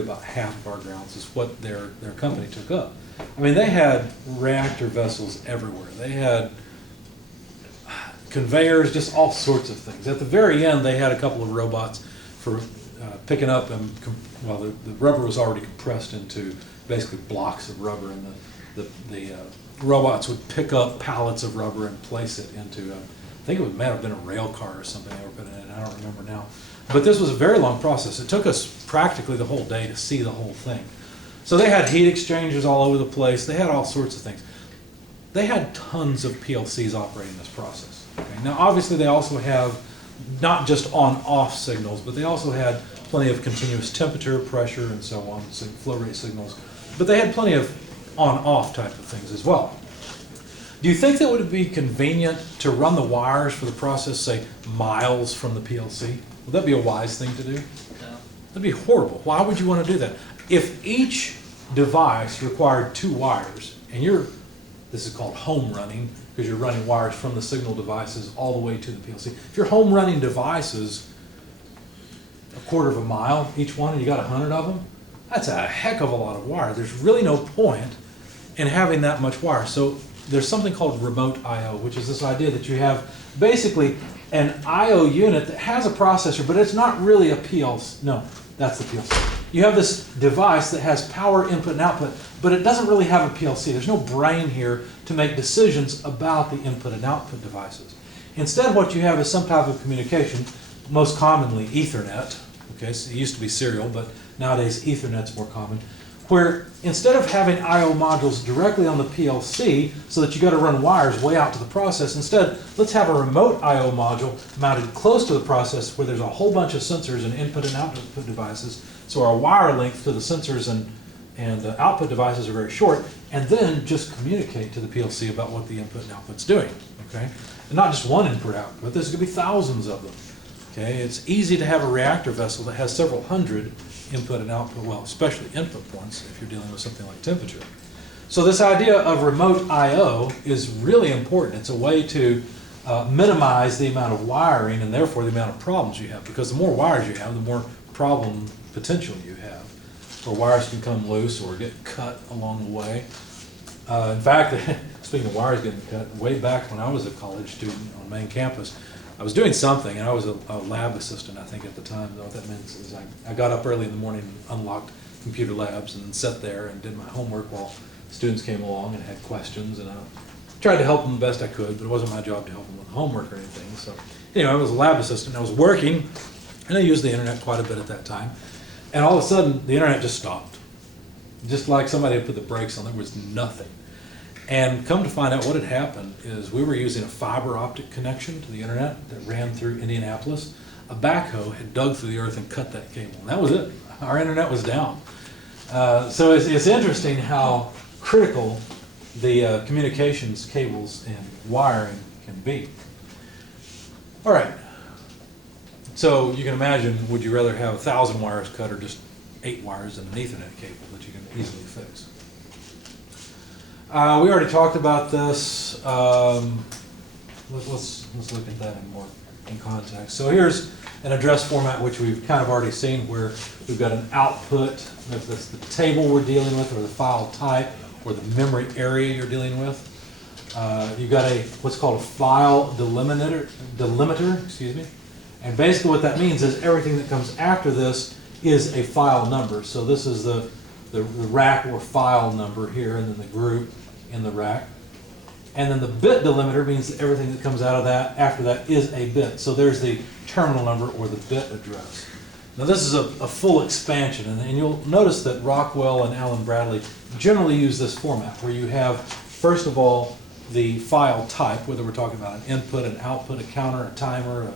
about half of our grounds is what their company took up. I mean, they had reactor vessels everywhere. They had conveyors, just all sorts of things. At the very end, they had a couple of robots for picking up and, well, the rubber was already compressed into basically blocks of rubber, and the robots would pick up pallets of rubber and place it into, I think it may have been a rail car or something they were putting in, I don't remember now. But this was a very long process. It took us practically the whole day to see the whole thing. So they had heat exchangers all over the place. They had all sorts of things. They had tons of PLCs operating this process. Okay? Now, obviously, they also have not just on-off signals, but they also had plenty of continuous temperature, pressure, and so on, so flow rate signals. But they had plenty of on-off type of things as well. Do you think that would be convenient to run the wires for the process, say, miles from the PLC? Would that be a wise thing to do? No. That'd be horrible. Why would you want to do that? If each device required 2 wires, and this is called home running, because you're running wires from the signal devices all the way to the PLC. If you're home running devices a quarter of a mile each one, and you got 100 of them, that's a heck of a lot of wire. There's really no point in having that much wire. So there's something called remote I/O, which is this idea that you have basically an I/O unit that has a processor, but it's not really a PLC. No, that's the PLC. You have this device that has power input and output, but it doesn't really have a PLC. There's no brain here to make decisions about the input and output devices. Instead, what you have is some type of communication, most commonly Ethernet. Okay, so it used to be serial, but nowadays Ethernet's more common, where instead of having I/O modules directly on the PLC so that you got to run wires way out to the process, instead let's have a remote I/O module mounted close to the process where there's a whole bunch of sensors and input and output devices, so our wire length to the sensors and the output devices are very short, and then just communicate to the PLC about what the input and output's doing. Okay, and not just one input output, there's going to be thousands of them. Okay, it's easy to have a reactor vessel that has several hundred input and output, well, especially input points if you're dealing with something like temperature. So this idea of remote I/O is really important. It's a way to minimize the amount of wiring and therefore the amount of problems you have, because the more wires you have, the more problem potential you have, where wires can come loose or get cut along the way. In fact, speaking of wires getting cut, way back when I was a college student on main campus, I was doing something, and I was a lab assistant, I think, at the time. What that means is I got up early in the morning and unlocked computer labs and sat there and did my homework while students came along and had questions, and I tried to help them the best I could, but it wasn't my job to help them with homework or anything. So anyway, I was a lab assistant, I was working, and I used the internet quite a bit at that time, and all of a sudden, the internet just stopped. Just like somebody had put the brakes on, there was nothing. And come to find out, what had happened is we were using a fiber optic connection to the internet that ran through Indianapolis. A backhoe had dug through the earth and cut that cable. And that was it. Our internet was down. So it's interesting how critical the communications cables and wiring can be. All right. So you can imagine, would you rather have 1,000 wires cut or just 8 wires and an Ethernet cable that you can easily fix? We already talked about this. Let's look at that in context. So here's an address format which we've kind of already seen, where we've got an output, if that's the table we're dealing with, or the file type, or the memory area you're dealing with. You've got what's called a file delimiter, excuse me. And basically what that means is everything that comes after this is a file number. So this is the rack or file number here, and then the group in the rack. And then the bit delimiter means that everything that comes out of that after that is a bit. So there's the terminal number or the bit address. Now this is a full expansion, and you'll notice that Rockwell and Allen Bradley generally use this format, where you have, first of all, the file type, whether we're talking about an input, an output, a counter, a timer,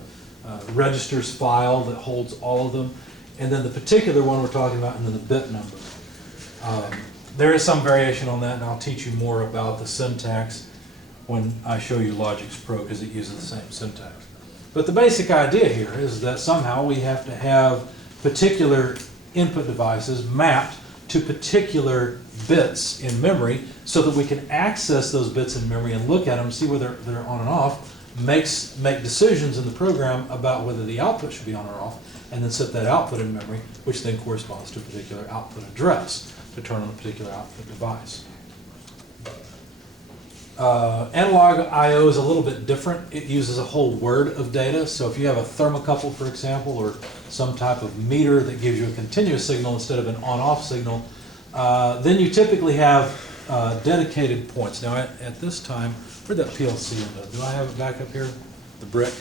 a registers file that holds all of them, and then the particular one we're talking about, and then the bit number. There is some variation on that, and I'll teach you more about the syntax when I show you Logix Pro, because it uses the same syntax. But the basic idea here is that somehow we have to have particular input devices mapped to particular bits in memory so that we can access those bits in memory and look at them, see whether they're on and off, make decisions in the program about whether the output should be on or off, and then set that output in memory, which then corresponds to a particular output address to turn on a particular output device. Analog I/O is a little bit different. It uses a whole word of data. So if you have a thermocouple, for example, or some type of meter that gives you a continuous signal instead of an on-off signal, then you typically have dedicated points. Now at this time, where'd that PLC end up? Do I have it back up here? The brick?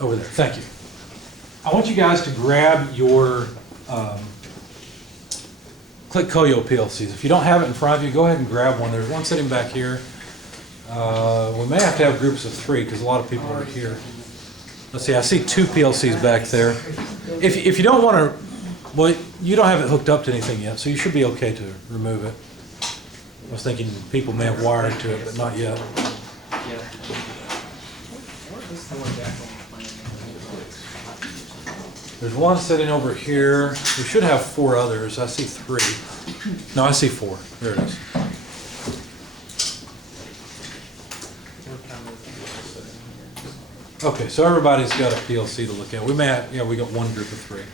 Over there. Thank you. I want you guys to grab your Click-Koyo PLCs. If you don't have it in front of you, go ahead and grab one. There's one sitting back here. We may have to have groups of 3 because a lot of people are here. Let's see, I see 2 PLCs back there. If you don't want to, well, you don't have it hooked up to anything yet, so you should be okay to remove it. I was thinking people may have wired to it, but not yet. There's one sitting over here. We should have 4 others. I see 3. No, I see 4. There it is. Okay, so everybody's got a PLC to look at. We may have, we got one group of 3.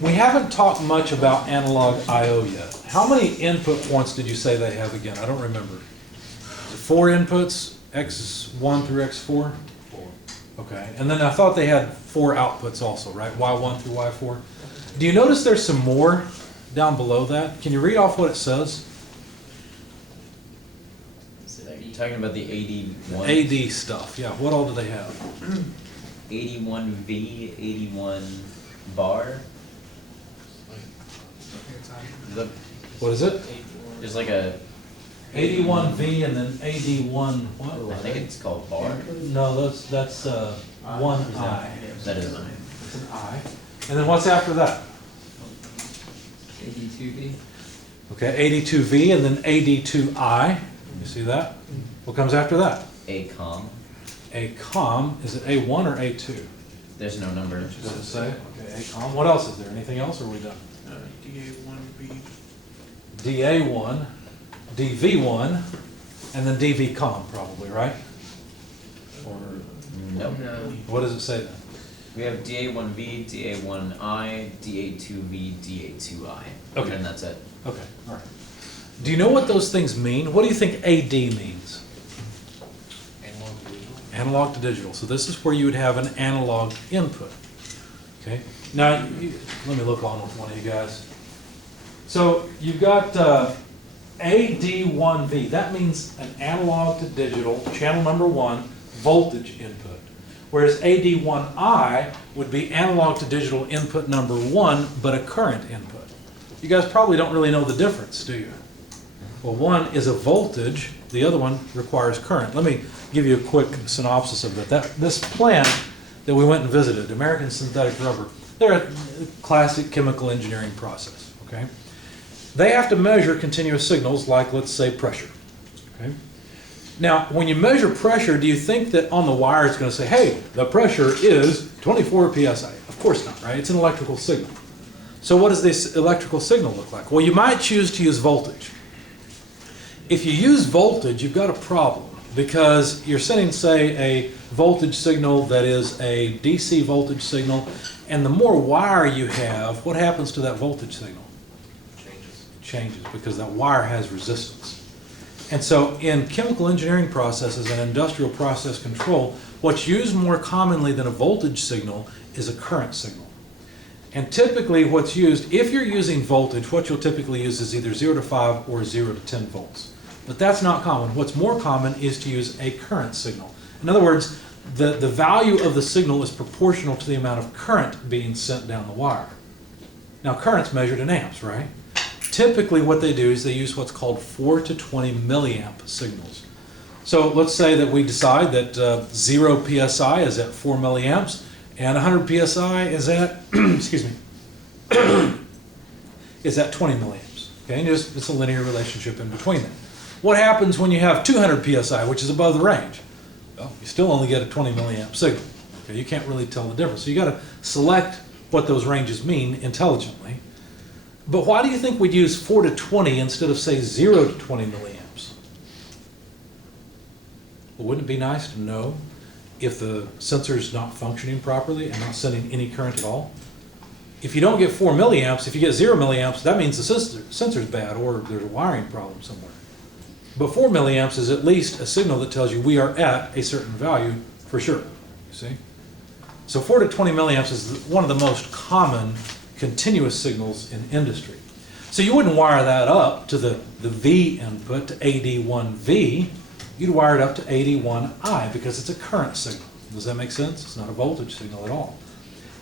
We haven't talked much about analog I/O yet. How many input points did you say they have again? I don't remember. Is it 4 inputs, X1 through X4? Okay, and then I thought they had 4 outputs also, right? Y1 through Y4. Do you notice there's some more down below that? Can you read off what it says? Are you talking about the 81? AD stuff, yeah. What all do they have? 81V, 81 bar. What is it? There's like a, 81V and then AD1 what? I think it's called bar. No, that's one I. That is I. It's an I. And then what's after that? 82V. Okay, 82V and then AD2I. You see that? What comes after that? ACOM. ACOM. Is it A1 or A2? There's no number. Does it say? Okay, ACOM. What else is there? Anything else, or are we done? DA1B. DA1, DV1, and then DVCOM probably, right? Or Nope. No. what does it say then? We have DA1V, DA1I, DA2V, DA2I. Okay. And that's it. Okay, all right. Do you know what those things mean? What do you think AD means? Analog to digital. So this is where you would have an analog input. Okay. Now, let me look on with one of you guys. So you've got AD1V. That means an analog to digital, channel number 1, voltage input. Whereas AD1I would be analog to digital input number 1, but a current input. You guys probably don't really know the difference, do you? Well, one is a voltage, the other one requires current. Let me give you a quick synopsis of that. This plant that we went and visited, American Synthetic Rubber, they're a classic chemical engineering process, okay? They have to measure continuous signals like, let's say, pressure, okay? Now, when you measure pressure, do you think that on the wire it's going to say, hey, the pressure is 24 psi? Of course not, right? It's an electrical signal. So what does this electrical signal look like? Well, you might choose to use voltage. If you use voltage, you've got a problem because you're sending, say, a voltage signal that is a DC voltage signal, and the more wire you have, what happens to that voltage signal? It changes because that wire has resistance. And so in chemical engineering processes and industrial process control, what's used more commonly than a voltage signal is a current signal. And typically what's used, if you're using voltage, what you'll typically use is either 0 to 5 or 0 to 10 volts. But that's not common. What's more common is to use a current signal. In other words, the value of the signal is proportional to the amount of current being sent down the wire. Now current's measured in amps, right? Typically what they do is they use what's called 4 to 20 milliamp signals. So let's say that we decide that 0 psi is at 4 milliamps and 100 psi is at, excuse me, is at 20 milliamps. Okay, and it's a linear relationship in between them. What happens when you have 200 psi, which is above the range? Well, you still only get a 20 milliamp signal. Okay, you can't really tell the difference. So you got to select what those ranges mean intelligently. But why do you think we'd use 4 to 20 instead of, say, 0 to 20 milliamps? Well, wouldn't it be nice to know if the sensor's not functioning properly and not sending any current at all. If you don't get 4 milliamps, if you get 0 milliamps, that means the sensor's bad or there's a wiring problem somewhere. But 4 milliamps is at least a signal that tells you we are at a certain value for sure, you see? So 4 to 20 milliamps is one of the most common continuous signals in industry. So you wouldn't wire that up to the V input, to AD1V, you'd wire it up to AD1I because it's a current signal. Does that make sense? It's not a voltage signal at all.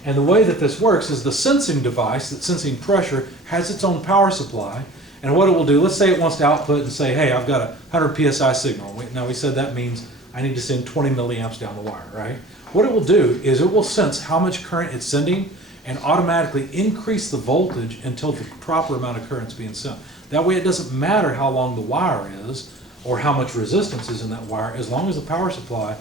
And the way that this works is the sensing device that's sensing pressure has its own power supply, and what it will do, let's say it wants to output and say, hey, I've got a 100 psi signal. Now we said that means I need to send 20 milliamps down the wire, right? What it will do is it will sense how much current it's sending and automatically increase the voltage until the proper amount of current is being sent. That way it doesn't matter how long the wire is or how much resistance is in that wire, as long as the power supply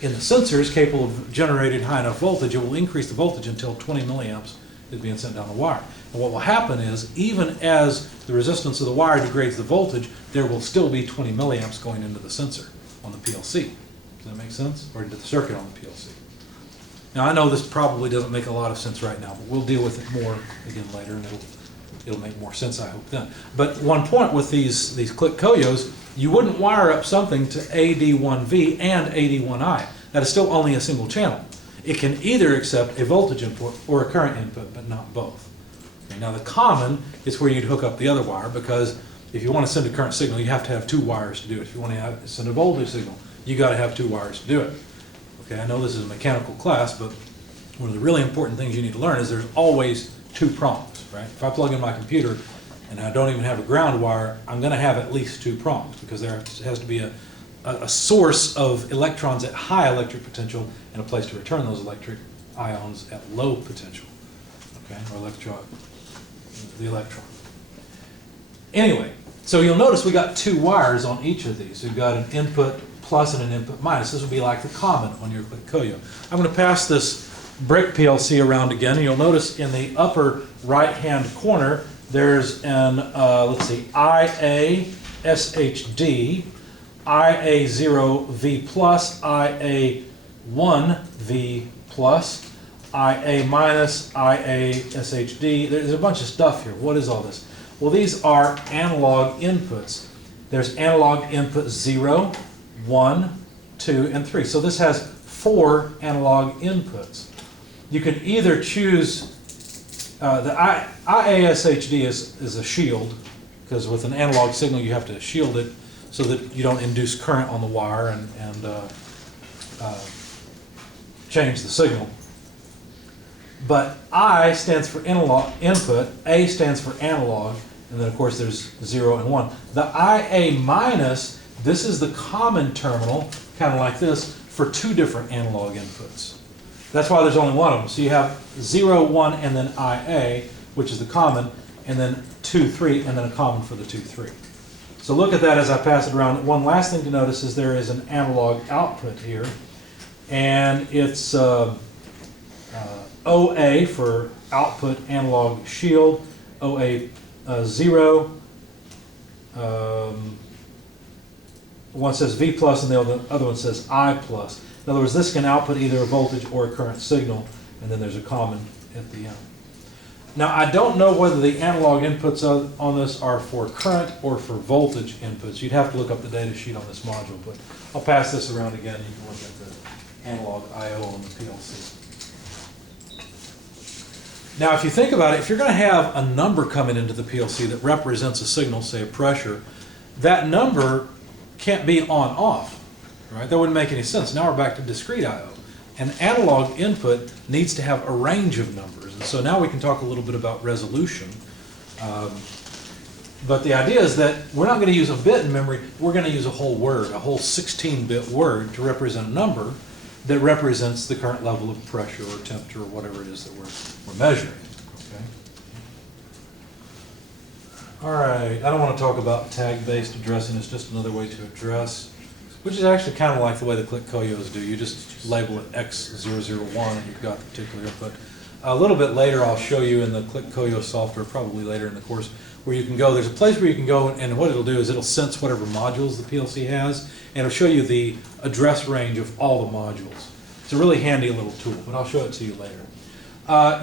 in the sensor is capable of generating high enough voltage, it will increase the voltage until 20 milliamps is being sent down the wire. And what will happen is, even as the resistance of the wire degrades the voltage, there will still be 20 milliamps going into the sensor on the PLC. Does that make sense? Or into the circuit on the PLC. Now I know this probably doesn't make a lot of sense right now, but we'll deal with it more again later, and it'll make more sense, I hope, then. But one point with these Click Koyos, you wouldn't wire up something to AD1V and AD1I. That is still only a single channel. It can either accept a voltage input or a current input, but not both. Okay, now the common is where you'd hook up the other wire, because if you want to send a current signal, you have to have 2 wires to do it. If you want to send a voltage signal, you got to have 2 wires to do it. Okay, I know this is a mechanical class, but one of the really important things you need to learn is there's always 2 prongs, right? If I plug in my computer and I don't even have a ground wire, I'm going to have at least 2 prongs, because there has to be a source of electrons at high electric potential and a place to return those electric ions at low potential, okay, or the electron. Anyway, so you'll notice we got 2 wires on each of these. We've got an input plus and an input minus. This will be like the common on your Click Koyo. I'm going to pass this brick PLC around again, and you'll notice in the upper right-hand corner there's an, let's see, IA SHD, IA0V plus, IA1V plus, IA minus, IA SHD. There's a bunch of stuff here. What is all this? Well, these are analog inputs. There's analog input 0, 1, 2, and 3. So this has 4 analog inputs. You can either choose the IASHD is a shield, because with an analog signal you have to shield it so that you don't induce current on the wire and change the signal. But I stands for analog input, A stands for analog, and then of course there's 0 and 1. The IA minus, this is the common terminal, kind of like this, for 2 different analog inputs. That's why there's only one of them. So you have 0, 1, and then IA, which is the common, and then 2, 3, and then a common for the 2, 3. So look at that as I pass it around. One last thing to notice is there is an analog output here, and it's OA for output analog shield, OA 0, one says V plus and the other one says I plus. In other words, this can output either a voltage or a current signal, and then there's a common at the end. Now, I don't know whether the analog inputs on this are for current or for voltage inputs. You'd have to look up the data sheet on this module, but I'll pass this around again and you can look at the analog I/O on the PLC. Now, if you think about it, if you're going to have a number coming into the PLC that represents a signal, say a pressure, that number can't be on-off, right? That wouldn't make any sense. Now we're back to discrete I/O. An analog input needs to have a range of numbers. And so now we can talk a little bit about resolution. But the idea is that we're not going to use a bit in memory. We're going to use a whole word, a whole 16-bit word to represent a number that represents the current level of pressure or temperature or whatever it is that we're measuring. Okay? All right, I don't want to talk about tag-based addressing. It's just another way to address, which is actually kind of like the way the Click Koyos do. You just label it X001 and you've got the particular input. A little bit later I'll show you in the Click Koyo software, probably later in the course, where you can go. There's a place where you can go, and what it'll do is it'll sense whatever modules the PLC has, and it'll show you the address range of all the modules. a really handy little tool, but I'll show it to you later.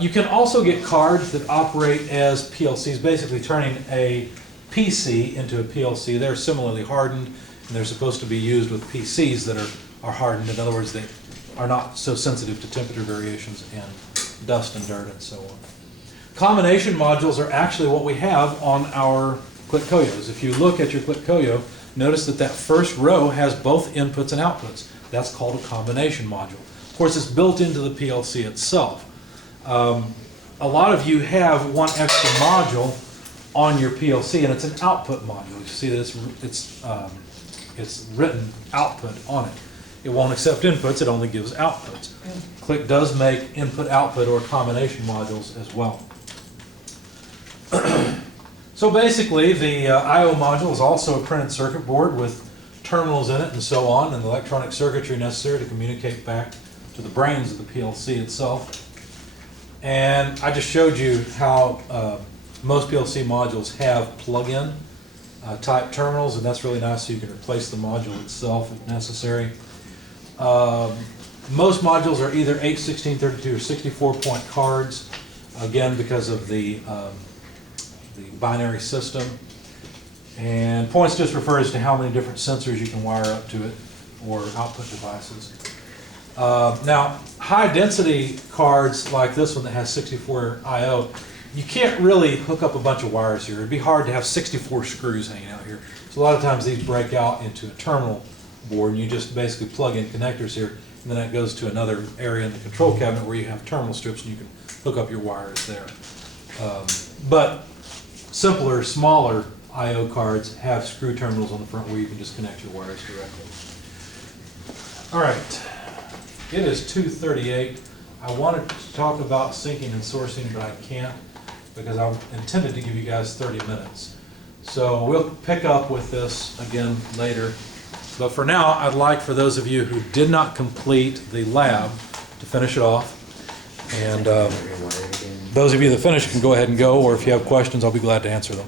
You can also get cards that operate as PLCs, basically turning a PC into a PLC. They're similarly hardened, and they're supposed to be used with PCs that are hardened. In other words, they are not so sensitive to temperature variations and dust and dirt and so on. Combination modules are actually what we have on our ClickCoyos. If you look at your ClickCoyo, notice that that first row has both inputs and outputs. That's called a combination module. Of course, it's built into the PLC itself. A lot of you have one extra module on your PLC, and it's an output module. You see that it's written output on it. It won't accept inputs, it only gives outputs. Click does make input-output or combination modules as well. So basically, the I/O module is also a printed circuit board with terminals in it and so on, and the electronic circuitry necessary to communicate back to the brains of the PLC itself. And I just showed you how most PLC modules have plug-in type terminals, and that's really nice, so you can replace the module itself if necessary. Most modules are either 8, 16, 32, or 64-point cards, again because of the binary system. And points just refers to how many different sensors you can wire up to it, or output devices. Now, high-density cards like this one that has 64 I/O, you can't really hook up a bunch of wires here. It'd be hard to have 64 screws hanging out here. So a lot of times these break out into a terminal board, and you just basically plug in connectors here, and then that goes to another area in the control cabinet where you have terminal strips, and you can hook up your wires there. But simpler, smaller I/O cards have screw terminals on the front where you can just connect your wires directly. All right, it is 2:38. I wanted to talk about syncing and sourcing, but I can't because I intended to give you guys 30 minutes. So we'll pick up with this again later. But for now, I'd like for those of you who did not complete the lab to finish it off. And those of you that finished can go ahead and go, or if you have questions, I'll be glad to answer them.